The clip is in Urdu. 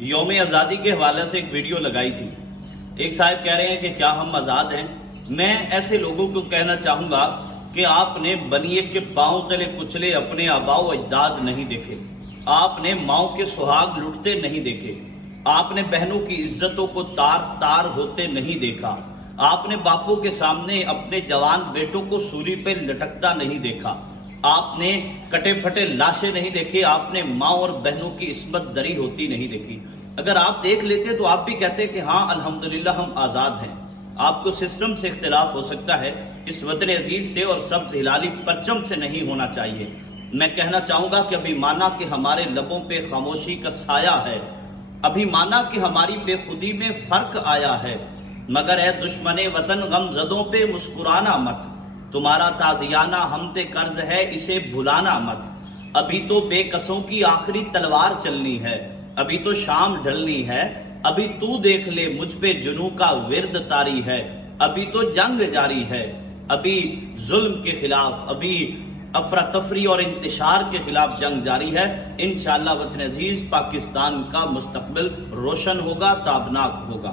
یوم آزادی کے حوالے سے ایک ویڈیو لگائی تھی. ایک صاحب کہہ رہے ہیں کہ کیا ہم آزاد ہیں. میں ایسے لوگوں کو کہنا چاہوں گا کہ آپ نے بنیے کے پاؤں تلے کچلے اپنے آباء و اجداد نہیں دیکھے. آپ نے ماؤں کے سہاگ لٹتے نہیں دیکھے. آپ نے بہنوں کی عزتوں کو تار تار ہوتے نہیں دیکھا. آپ نے باپوں کے سامنے اپنے جوان بیٹوں کو سولی پہ لٹکتا نہیں دیکھا. آپ نے کٹے پھٹے لاشیں نہیں دیکھے. آپ نے ماں اور بہنوں کی عصمت دری ہوتی نہیں دیکھی. اگر آپ دیکھ لیتے تو آپ بھی کہتے کہ ہاں الحمدللہ ہم آزاد ہیں. آپ کو سسٹم سے اختلاف ہو سکتا ہے, اس وطن عزیز سے اور سبز ہلالی پرچم سے نہیں ہونا چاہیے. میں کہنا چاہوں گا کہ ابھی مانا کہ ہمارے لبوں پہ خاموشی کا سایہ ہے, ابھی مانا کہ ہماری بے خودی میں فرق آیا ہے, مگر اے دشمن وطن غم زدوں پہ مسکرانا مت. تمہارا تازیانہ ہم پہ قرض ہے, اسے بھلانا مت. ابھی تو بے قصوں کی آخری تلوار چلنی ہے, ابھی تو شام ڈھلنی ہے. ابھی تو دیکھ لے مجھ پہ جنوں کا ورد طاری ہے. ابھی تو جنگ جاری ہے, ابھی ظلم کے خلاف, ابھی افراتفری اور انتشار کے خلاف جنگ جاری ہے. انشاءاللہ وطن عزیز پاکستان کا مستقبل روشن ہوگا, تابناک ہوگا.